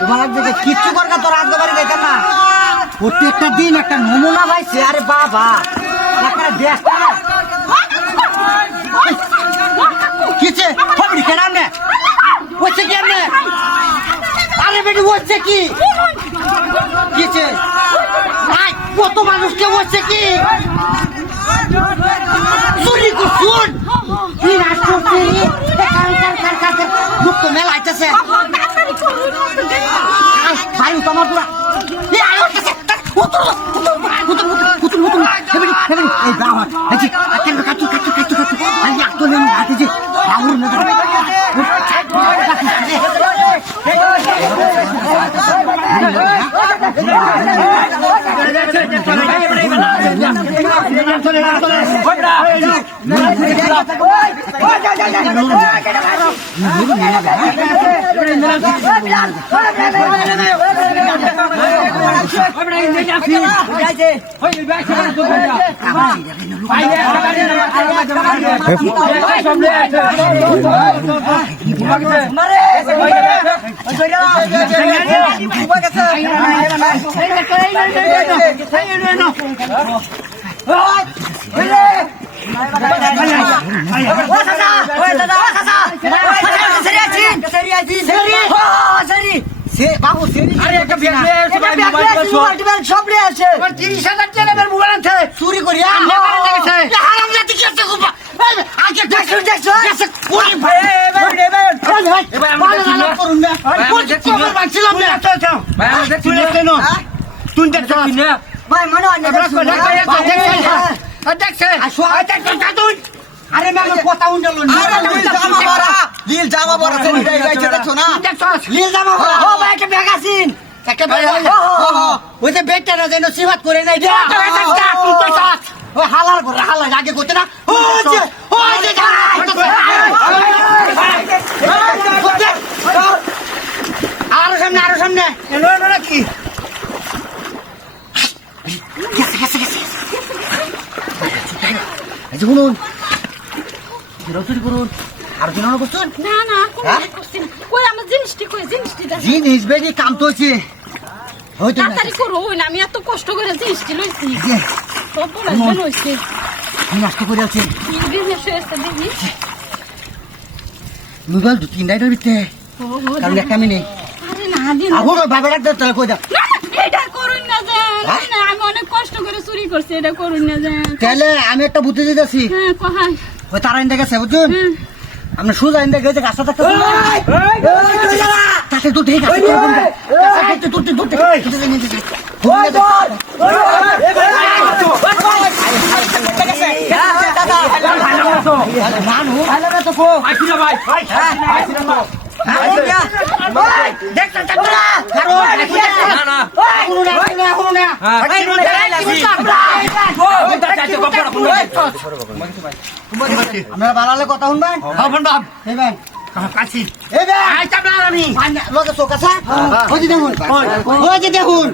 তোমার দিকে কিচ্ছু করকা তোর আজকে বাড়ি যাইতাম না প্রত্যেকটা দিন একটা নমুনা পাইছে আরে বাবা একটা দেশটা কিছে খবরি কেনাম না হচ্ছে কি আমনে আরে বেটি হচ্ছে কি কিছে আই কত মানুষকে হচ্ছে কি চুরি করছুন কি রাজ করছি কার মুক্ত মেলা আইতেছে বাড়ি তোমার পুরা এই বাবা আচ্ছা কাটু আমি একটু নেই হাতে যে বাবুর মতো বাবু সব আছে 30,000 টাকা মোবাইল আছে চুরি করি আরে কথা উন্ডল লীল জামা পরা দেখছো না লীল জামা পরা একটা ব্যাগ আছিন একটা ওই যে বেগটা না যেন সিবাত করে নাই হালার করে হালার আগে করতে না আরো সামনে কি শুনুন চুরি করুন আর দিন করছেন জিনিস বেশি কাম তো হয়েছে আমি এত কষ্ট করে জিনিসটি লইছি নষ্ট করে আছে মোবাইল 2-3টার ভিতরে কারণ একটা আমি নেই বাবা ডাক্তার তাহলে কই দাও আমি অনেক কষ্ট করে চুরি করছি এটা করুন না তাহলে আমি একটা বুদ্ধি দিতেছি ওই তারা ইন্দা গেছে বুঝুন আমরা সোজা ইন্দা গেছে গাছটা থাকতে তাতে দুধ আমরা বাড়ালে কথা শুনবেন দেখুন